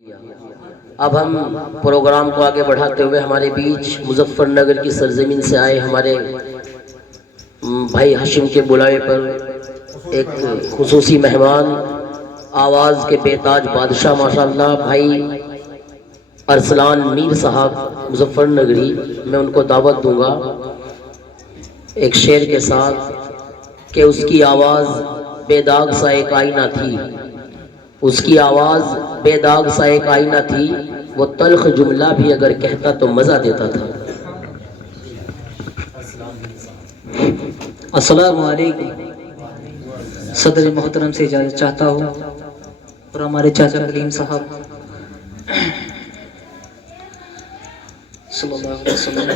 اب ہم پروگرام کو آگے بڑھاتے ہوئے ہمارے بیچ مظفر نگر کی سرزمین سے آئے ہمارے بھائی ہاشم کے بلائے پر ایک خصوصی مہمان، آواز کے بے تاج بادشاہ ماشاءاللہ بھائی ارسلان میر صاحب مظفر نگری، میں ان کو دعوت دوں گا ایک شعر کے ساتھ کہ اس کی آواز بے داغ سا ایک آئینہ تھی، اس کی آواز بے داغ سا ایک آئینہ تھی، وہ تلخ جملہ بھی اگر کہتا تو مزہ دیتا تھا۔ السلام علیکم۔ صدر محترم سے اجازت چاہتا ہوں اور ہمارے چاچا کلیم صاحب صلی اللہ علیہ وسلم۔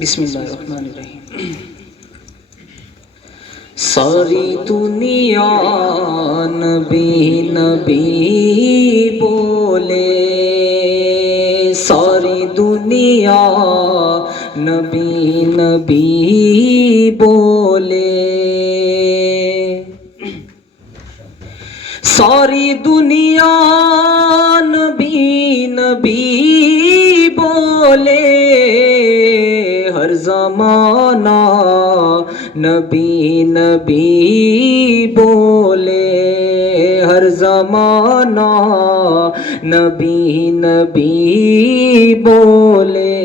بسم اللہ الرحمن الرحیم۔ ساری دنیا نبی نبی بولے، ساری دنیا نبی نبی بولے، ساری دنیا نبی نبی بولے، ہر زمانہ نبی نبی بولے، ہر زمانہ نبی نبی بولے،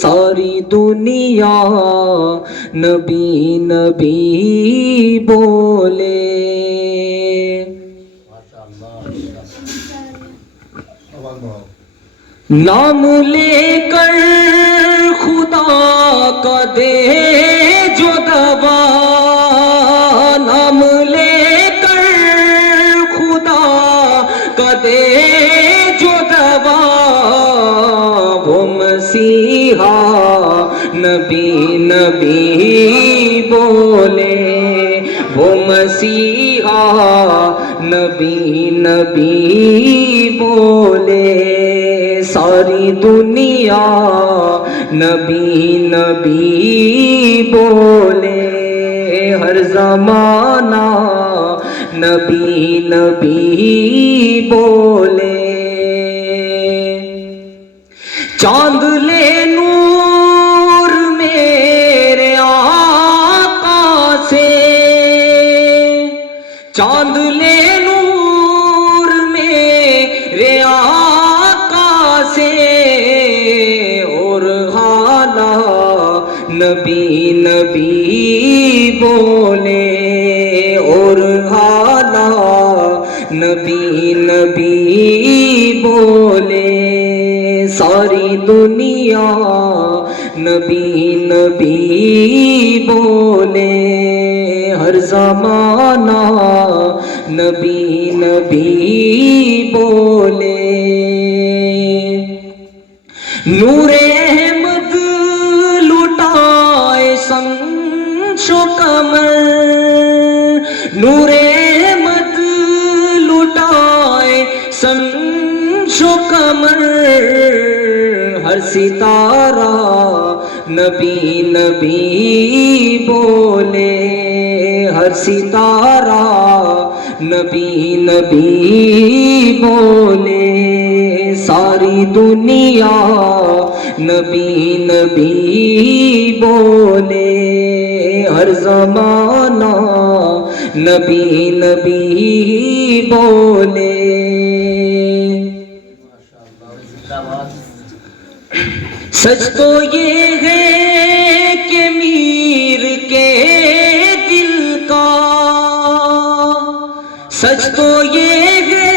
ساری دنیا نبی نبی بولے۔ نام لے کر خدا کا دے جو دوا، نام لے کر خدا کا دے جو دوا، وہ مسیحا نبی نبی بولے، وہ مسیحا نبی نبی بولے، ساری دنیا نبی نبی بولے، ہر زمانہ نبی نبی بولے، چاند لے نور میرے آقا سے، چاند لے نور میرے آقا سے، اور حالا نبی نبی بولے، اور حالا نبی نبی بولے، ساری دنیا نبی نبی بولے، ہر زمانہ نبی نبی بولے، نور احمد لٹائے شمس و قمر، نور احمد لٹائے شمس و قمر، ہر ستارہ نبی نبی بولے، ہر ستارہ نبی نبی بولے، ساری دنیا نبی نبی بولے، ہر زمانہ نبی نبی بولے۔ سچ تو یہ ہے کہ میر کے دل کا، سچ تو یہ ہے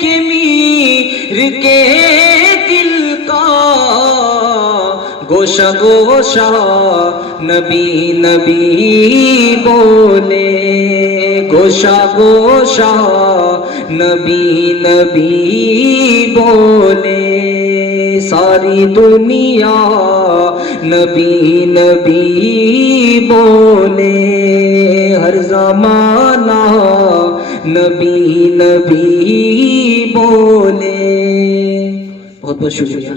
کہ میر کے دل کا، گوشہ گوشہ نبی نبی بولے، گوشہ گوشہ نبی نبی بولے، ساری دنیا نبی نبی بولے، ہر زمانہ نبی نبی بولے۔ بہت بہت شکریہ۔